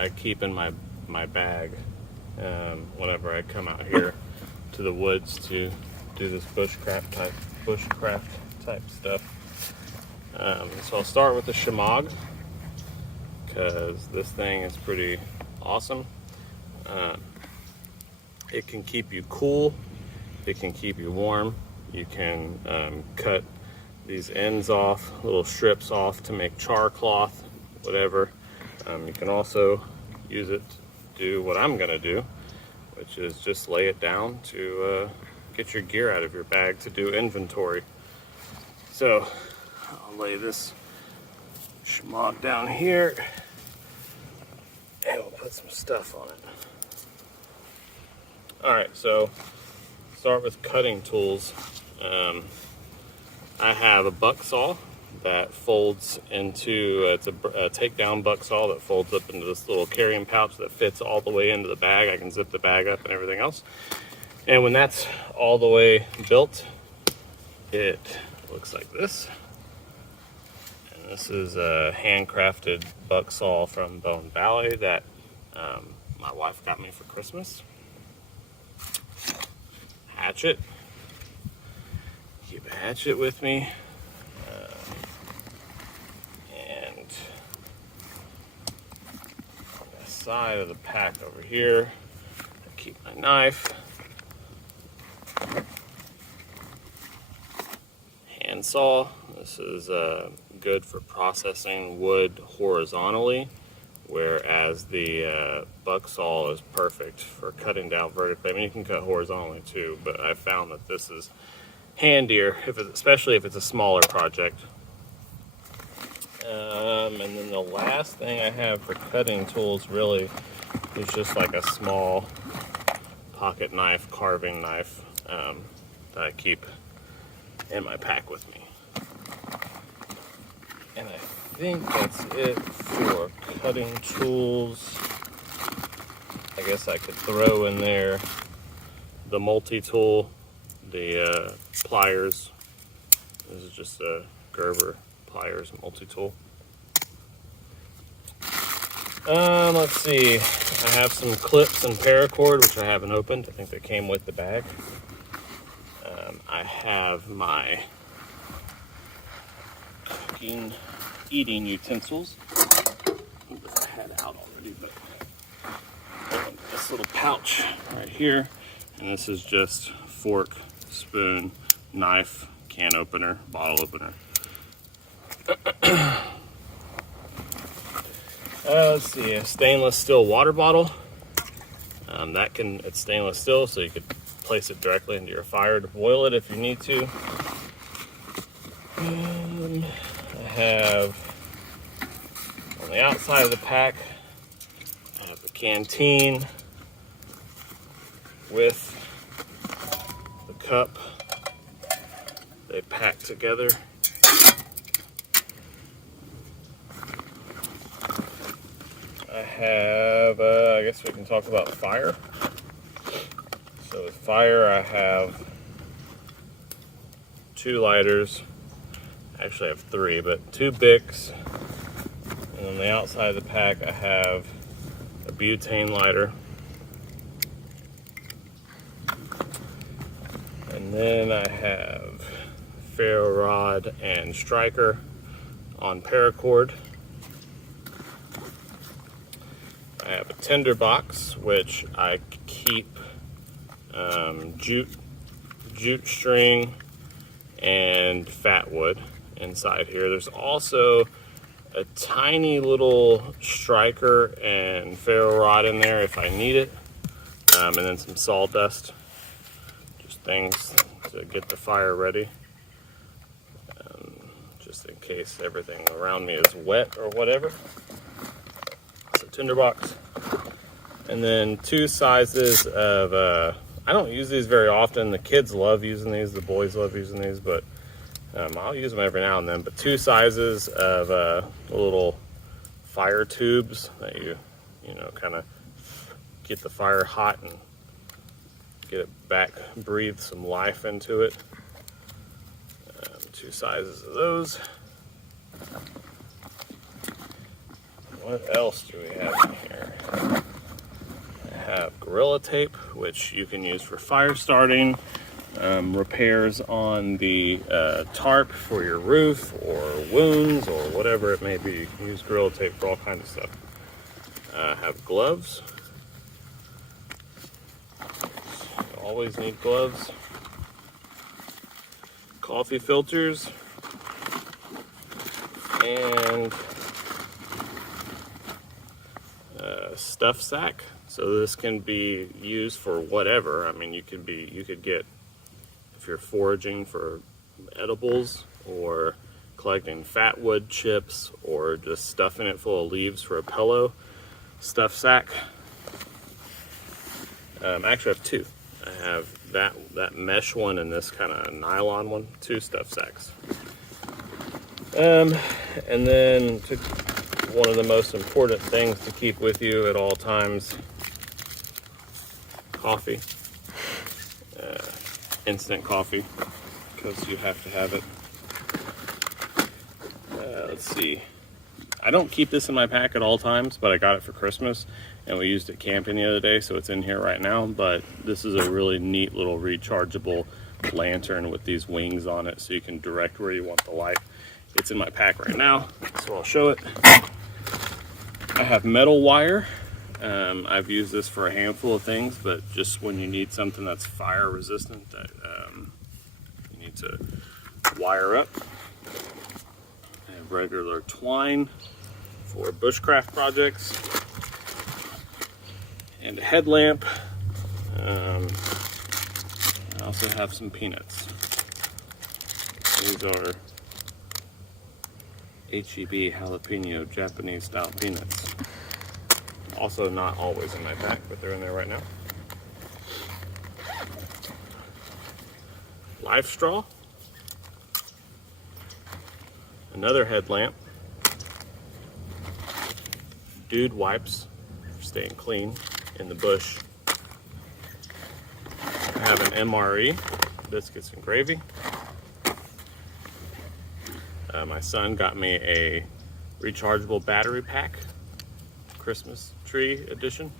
I keep in my bag whenever I come out here to the woods to do this bushcraft type stuff. So I'll start with the shemagh, because this thing is pretty awesome. It can keep you cool, it can keep you warm. You can cut these ends off, little strips off to make char cloth, whatever. You can also use it to do what I'm gonna do, which is just lay it down to get your gear out of your bag to do inventory. So I'll lay this shemagh down here and we'll put some stuff on it. All right, so start with cutting tools. I have a buck saw that folds into, it's a takedown buck saw that folds up into this little carrying pouch that fits all the way into the bag. I can zip the bag up and everything else. And when that's all the way built, it looks like this. And this is a handcrafted buck saw from Bone Valley that my wife got me for Christmas. Hatchet. Keep a hatchet with me. And on the side of the pack over here, I keep my knife. Handsaw. This is good for processing wood horizontally, whereas the buck saw is perfect for cutting down vertically. I mean, you can cut horizontally too, but I found that this is handier, especially if it's a smaller project. And then the last thing I have for cutting tools really is just like a small pocket knife, carving knife that I keep in my pack with me. And I think that's it for cutting tools. I guess I could throw in there the Multitool, the pliers. This is just a Gerber pliers Multitool. Let's see. I have some clips and paracord, which I haven't opened. I think they came with the bag. I have my eating utensils. I had out already, but this little pouch right here, and this is just fork, spoon, knife, can opener, bottle opener. Let's see, a stainless steel water bottle. It's stainless steel, so you could place it directly into your fire to boil it if you need to. I have on the outside of the pack, I have the Canteen with the cup. They pack together. I have, I guess we can talk about fire. So with fire, I have 2 lighters. Actually, I have 3, but 2 Bics. And on the outside of the pack, I have a butane lighter. And then I have Ferro Rod and Striker on Paracord. I have a Tinder Box, which I keep jute string and fat wood inside here. There's also a tiny little striker and ferro rod in there if I need it, and then some sawdust, just things to get the fire ready, just in case everything around me is wet or whatever. So tinderbox, and then 2 sizes of I don't use these very often. The kids love using these, the boys love using these, but I'll use them every now and then. But 2 sizes of little fire tubes that you know, kind of get the fire hot and get it back, breathe some life into it. 2 sizes of those. What else do we have in here? I have Gorilla Tape, which you can use for fire starting, repairs on the tarp for your roof, or wounds, or whatever it may be. You can use Gorilla Tape for all kinds of stuff. I have gloves. You always need gloves. Coffee filters. And stuff sack. So this can be used for whatever. I mean, you could get, if you're foraging for edibles, or collecting fat wood chips, or just stuffing it full of leaves for a pillow. Stuff sack. I actually have two. I have that mesh one and this kind of nylon one. Two stuff sacks. And then one of the most important things to keep with you at all times: coffee. Instant coffee, because you have to have it. Let's see. I don't keep this in my pack at all times, but I got it for Christmas, and we used it camping the other day, so it's in here right now. But this is a really neat little rechargeable lantern with these wings on it, so you can direct where you want the light. It's in my pack right now, so I'll show it. I have metal wire. I've used this for a handful of things, but just when you need something that's fire resistant that you need to wire up. I have regular twine for bushcraft projects, and a headlamp. I also have some peanuts. These are HEB jalapeno Japanese style peanuts. Also not always in my pack, but they're in there right now. Lifestraw. Another headlamp. Dude wipes for staying clean in the bush. I have an MRE, biscuits and gravy. My son got me a rechargeable battery pack, Christmas tree edition.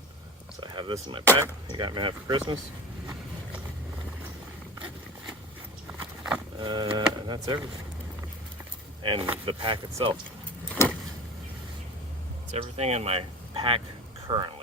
So I have this in my pack. He got me that for Christmas. And that's everything. And the pack itself. It's everything in my pack currently.